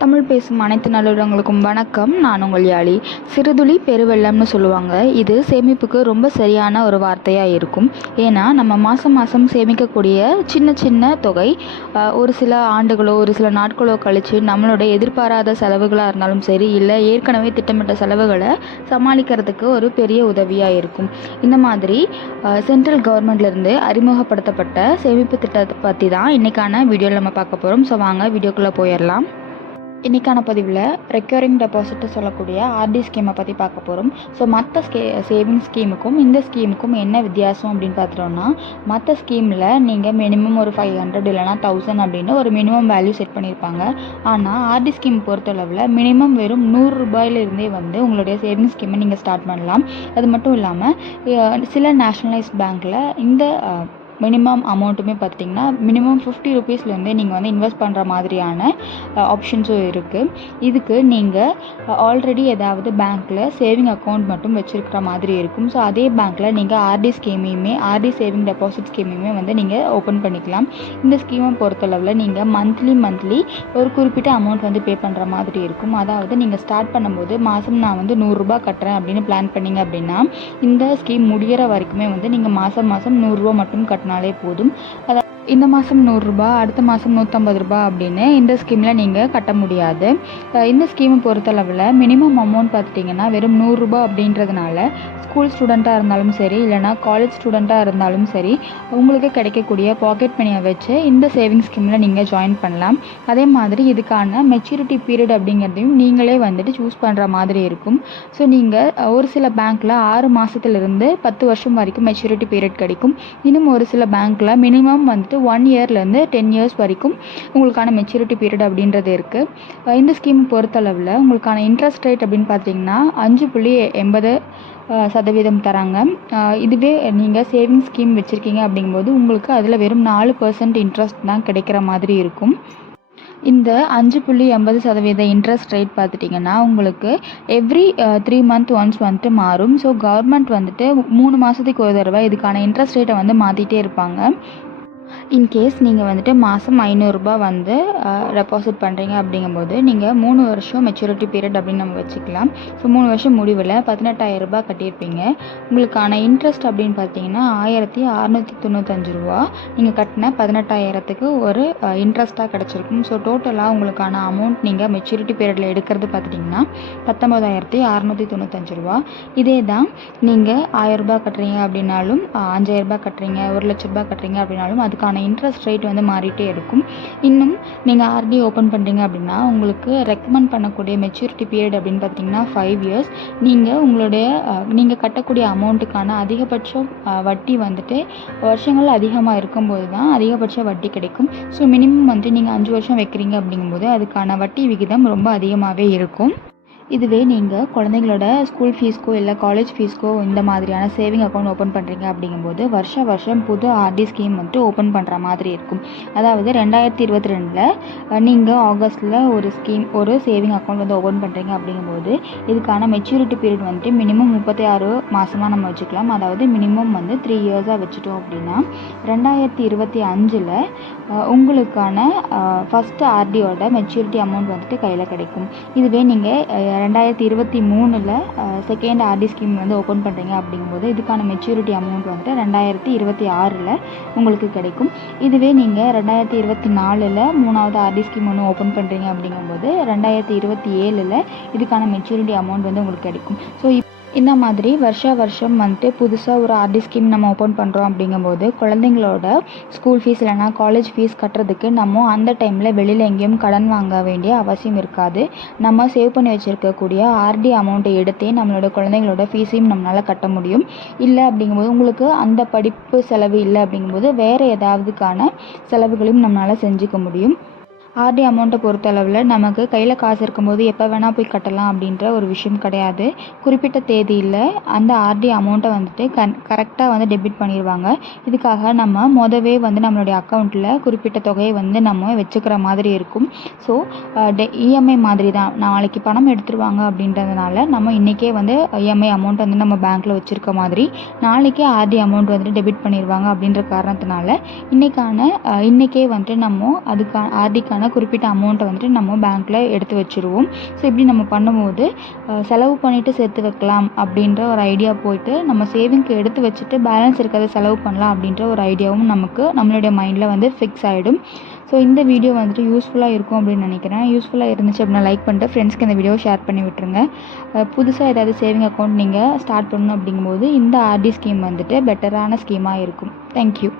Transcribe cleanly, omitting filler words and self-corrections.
தமிழ் பேசும் அனைத்து நல்லுறங்களுக்கும் வணக்கம். நான் உங்கள் யாழி. சிறுதுளி பெருவெள்ளம்னு சொல்லுவாங்க. இது சேமிப்புக்கு ரொம்ப சரியான ஒரு வார்த்தையாக இருக்கும். ஏன்னா நம்ம மாதம் சேமிக்கக்கூடிய சின்ன சின்ன தொகை ஒரு சில ஆண்டுகளோ ஒரு சில நாட்களோ கழித்து நம்மளோட எதிர்பாராத செலவுகளாக இருந்தாலும் சரி, இல்லை ஏற்கனவே திட்டமிட்ட செலவுகளை சமாளிக்கிறதுக்கு ஒரு பெரிய உதவியாக இருக்கும். இந்த மாதிரி சென்ட்ரல் கவர்மெண்ட்லேருந்து அறிமுகப்படுத்தப்பட்ட சேமிப்பு திட்டத்தை பற்றி தான் இன்றைக்கான வீடியோவில் நம்ம பார்க்க போகிறோம். ஸோ வாங்க வீடியோக்குள்ளே போயிடலாம். இன்றைக்கான பதிவில் ரெக்கரிங் டெபாசிட் சொல்லக்கூடிய ஆர்டி ஸ்கீமை பற்றி பார்க்க போகிறோம். ஸோ மற்ற சேவிங்ஸ் ஸ்கீமுக்கும் இந்த ஸ்கீமுக்கும் என்ன வித்தியாசம் அப்படின்னு பார்த்துட்டோம்னா, மற்ற ஸ்கீமில் நீங்கள் மினிமம் ஒரு 500 இல்லைனா 1000 அப்படின்னு ஒரு மினிமம் வேல்யூ செட் பண்ணியிருப்பாங்க. ஆனால் ஆர்டி ஸ்கீம் பொறுத்தளவில் மினிமம் வெறும் 100 ரூபாயிலிருந்தே உங்களுடைய சேவிங்ஸ் ஸ்கீமை நீங்கள் ஸ்டார்ட் பண்ணலாம். அது மட்டும் இல்லாமல் சில நேஷ்னலைஸ்ட் பேங்க்கில் இந்த மினிமம் அமௌண்ட்டுமே பார்த்திங்கன்னா மினிமம் 50 ருபீஸ்லேருந்தே நீங்கள் இன்வெஸ்ட் பண்ணுற மாதிரியான ஆப்ஷன்ஸும் இருக்குது. இதுக்கு நீங்கள் ஆல்ரெடி ஏதாவது பேங்க்கில் சேவிங் அக்கௌண்ட் மட்டும் வச்சுருக்கிற மாதிரி இருக்கும். ஸோ அதே பேங்க்கில் நீங்கள் ஆர்டி சேவிங் டெபாசிட் ஸ்கீமையுமே நீங்கள் ஓப்பன் பண்ணிக்கலாம். இந்த ஸ்கீமை பொறுத்தளவில் நீங்கள் மந்த்லி ஒரு குறிப்பிட்ட அமௌண்ட் பே பண்ணுற மாதிரி இருக்கும். அதாவது நீங்கள் ஸ்டார்ட் பண்ணும்போது மாதம் நான் 100 ரூபா கட்டுறேன் அப்படின்னு பிளான் பண்ணிங்க அப்படின்னா, இந்த ஸ்கீம் முடிகிற வரைக்குமே நீங்கள் மாதம் 100 ரூபா மட்டும் கட்டினாலே போதும். இந்த மாதம் 100 ரூபா, அடுத்த மாதம் 150 ரூபா அப்படின்னு இந்த ஸ்கீமில் நீங்கள் கட்ட முடியாது. இந்த ஸ்கீமை பொறுத்தளவில் மினிமம் அமௌண்ட் பார்த்துட்டிங்கன்னா வெறும் 100 ரூபா அப்படின்றதுனால ஸ்கூல் ஸ்டூடெண்ட்டாக இருந்தாலும் சரி, இல்லைனா காலேஜ் ஸ்டூடெண்ட்டாக இருந்தாலும் சரி, உங்களுக்கு கிடைக்கக்கூடிய பாக்கெட் மணியை வச்சு இந்த சேவிங்ஸ் ஸ்கீமில் நீங்கள் ஜாயின் பண்ணலாம். அதே மாதிரி இதுக்கான மெச்சூரிட்டி பீரியட் அப்படிங்கிறதையும் நீங்களே சூஸ் பண்ணுற மாதிரி இருக்கும். ஸோ நீங்கள் ஒரு சில பேங்க்கில் 6 மாதத்துலேருந்து 10 வருஷம் வரைக்கும் மெச்சூரிட்டி பீரியட் கிடைக்கும். இன்னும் ஒரு சில பேங்க்கில் மினிமம் 1 இயர்லேருந்து 10 இயர்ஸ் வரைக்கும் உங்களுக்கான மெச்சூரிட்டி பீரியட் அப்படின்றது இருக்குது. இந்த ஸ்கீம் பொறுத்தளவில் உங்களுக்கான இன்ட்ரெஸ்ட் ரேட் அப்படின்னு பார்த்தீங்கன்னா 5.80% தராங்க. இதுவே நீங்கள் சேவிங்ஸ் ஸ்கீம் வச்சுருக்கீங்க அப்படிங்கும்போது உங்களுக்கு அதில் வெறும் 4% இன்ட்ரெஸ்ட் தான் கிடைக்கிற மாதிரி இருக்கும். இந்த 5.80% இன்ட்ரெஸ்ட் ரேட் பார்த்துட்டிங்கன்னா உங்களுக்கு எவ்ரி 3 மந்த் ஒன்ஸ் மாறும். ஸோ கவர்மெண்ட் 3 மாதத்துக்கு ஒரு தடவை இதுக்கான இன்ட்ரெஸ்ட் ரேட்டை மாற்றிட்டே இருப்பாங்க. இன்கேஸ் நீங்கள் மாதம் 500 ரூபா டெபாசிட் பண்ணுறீங்க அப்படிங்கும்போது நீங்கள் 3 வருஷம் மெச்சூரிட்டி பீரியட் அப்படின்னு நம்ம வச்சுக்கலாம். ஸோ 3 வருஷம் முடிவில் 18,000 ரூபா கட்டியிருப்பீங்க. உங்களுக்கான இன்ட்ரெஸ்ட் அப்படின்னு பார்த்தீங்கன்னா 1695 ரூபா நீங்கள் கட்டின 18,000க்கு ஒரு இன்ட்ரெஸ்ட்டாக கிடச்சிருக்கும். ஸோ டோட்டலாக உங்களுக்கான அமௌண்ட் நீங்கள் மெச்சூரிட்டி பீரியடில் எடுக்கிறது பார்த்துட்டிங்கன்னா 19,695 ரூபா. இதே தான் நீங்கள் 1000 ரூபா கட்டுறீங்க அப்படின்னாலும், 5000 ரூபா கட்டுறீங்க, 1 லட்ச ரூபா கட்டுறீங்க அப்படின்னாலும் அதுக்கான இன்ட்ரெஸ்ட் ரேட் மாறிட்டே இருக்கும். இன்னும் நீங்கள் ஆர்டி ஓப்பன் பண்ணுறீங்க அப்படின்னா உங்களுக்கு ரெக்கமெண்ட் பண்ணக்கூடிய மெச்சூரிட்டி பீரியட் அப்படின்னு பார்த்தீங்கன்னா 5 இயர்ஸ். நீங்கள் கட்டக்கூடிய அமௌண்ட்டுக்கான அதிகபட்ச வட்டி வருஷங்கள் அதிகமாக இருக்கும்போது தான் அதிகபட்ச வட்டி கிடைக்கும். ஸோ மினிமம் நீங்கள் 5 வருஷம் வைக்கிறீங்க அப்படிங்கும்போது அதுக்கான வட்டி விகிதம் ரொம்ப அதிகமாகவே இருக்கும். இதுவே நீங்கள் குழந்தைங்களோட ஸ்கூல் ஃபீஸ்க்கோ இல்லை காலேஜ் ஃபீஸ்க்கோ இந்த மாதிரியான சேவிங் அக்கௌண்ட் ஓப்பன் பண்ணுறீங்க அப்படிங்கும்போது வருஷம் புது ஆர்டி ஸ்கீம் ஓப்பன் பண்ணுற மாதிரி இருக்கும். அதாவது 2022 நீங்கள் ஆகஸ்ட்டில் ஒரு சேவிங் அக்கௌண்ட் ஓப்பன் பண்ணுறீங்க அப்படிங்கும்போது இதுக்கான மெச்சூரிட்டி பீரியட் மினிமம் 36 மாதமாக நம்ம வச்சுக்கலாம். அதாவது மினிமம் 3 இயர்ஸாக வச்சுட்டோம் அப்படின்னா 2025 உங்களுக்கான ஃபஸ்ட்டு ஆர்டியோட மெச்சூரிட்டி அமௌண்ட் கையில் கிடைக்கும். இதுவே நீங்கள் 2023 செகண்ட் ஆர்டி ஸ்கீம் ஓப்பன் பண்ணுறீங்க அப்படிங்கும்போது இதுக்கான மெச்சூரிட்டி அமௌண்ட் 2026 உங்களுக்கு கிடைக்கும். இதுவே நீங்கள் 2024 மூணாவது ஆர்டி ஸ்கீம் ஓப்பன் பண்ணுறீங்க அப்படிங்கும்போது 2027 இதுக்கான மெச்சூரிட்டி அமௌண்ட் உங்களுக்கு கிடைக்கும். ஸோ இந்த மாதிரி வருஷம் புதுசாக ஒரு ஆர்டி ஸ்கீம் நம்ம ஓப்பன் பண்ணுறோம் அப்படிங்கும்போது குழந்தைங்களோட ஸ்கூல் ஃபீஸ் இல்லைனா காலேஜ் ஃபீஸ் கட்டுறதுக்கு நம்ம அந்த டைமில் வெளியில் எங்கேயும் கடன் வாங்க வேண்டிய அவசியம் இருக்காது. நம்ம சேவ் பண்ணி வச்சுருக்கக்கூடிய ஆர்டி அமௌண்ட்டை எடுத்தே நம்மளோட குழந்தைங்களோட ஃபீஸையும் நம்மளால் கட்ட முடியும். இல்லை அப்படிங்கும்போது உங்களுக்கு அந்த படிப்பு செலவு இல்லை அப்படிங்கும்போது வேறு ஏதாவதுக்கான செலவுகளையும் நம்மளால் செஞ்சுக்க முடியும். ஆர்டி அமௌண்ட்டை பொறுத்தளவில் நமக்கு கையில் காசு இருக்கும்போது எப்போ வேணால் போய் கட்டலாம் அப்படின்ற ஒரு விஷயம் கிடையாது. குறிப்பிட்ட தேதியில் அந்த ஆர்டி அமௌண்ட்டை கரெக்டாக டெபிட் பண்ணிடுவாங்க. இதுக்காக நம்ம மொதவே நம்மளுடைய அக்கௌண்ட்டில் குறிப்பிட்ட தொகையை நம்ம வச்சுக்கிற மாதிரி இருக்கும். ஸோ இஎம்ஐ மாதிரி தான், நாளைக்கு பணம் எடுத்துருவாங்க அப்படின்றதுனால நம்ம இன்றைக்கே இஎம்ஐ அமௌண்ட் நம்ம பேங்க்கில் வச்சுருக்க மாதிரி நாளைக்கே ஆர்டி அமௌண்ட் டெபிட் பண்ணிடுவாங்க அப்படின்ற காரணத்தினால இன்றைக்கே நம்ம அதுக்கான ஆர்டிக்கான பாருங்கள், குறிப்பிட்ட அமௌண்ட்டை வந்துட்டு நம்ம பேங்க்கில் எடுத்து வச்சுருவோம். ஸோ இப்படி நம்ம பண்ணும்போது செலவு பண்ணிவிட்டு சேர்த்து வைக்கலாம் அப்படின்ற ஒரு ஐடியா போயிட்டு நம்ம சேவிங்க்கு எடுத்து வச்சுட்டு பேலன்ஸ் இருக்கிறத செலவு பண்ணலாம் அப்படின்ற ஒரு ஐடியாவும் நம்மளுடைய மைண்டில் வந்து ஃபிக்ஸ் ஆகிடும். ஸோ இந்த வீடியோ வந்துட்டு யூஸ்ஃபுல்லாக இருக்கும் அப்படின்னு நினைக்கிறேன். யூஸ்ஃபுல்லாக இருந்துச்சு அப்படின்னா லைக் பண்ணிட்டு ஃப்ரெண்ட்ஸ்க்கு இந்த வீடியோவை ஷேர் பண்ணி விட்டுருங்க. புதுசாக ஏதாவது சேவிங் அக்கௌண்ட் நீங்கள் ஸ்டார்ட் பண்ணணும் அப்படிங்கும்போது இந்த ஆர்டி ஸ்கீம் வந்துட்டு பெட்டரான ஸ்கீமாக இருக்கும். தேங்க்யூ.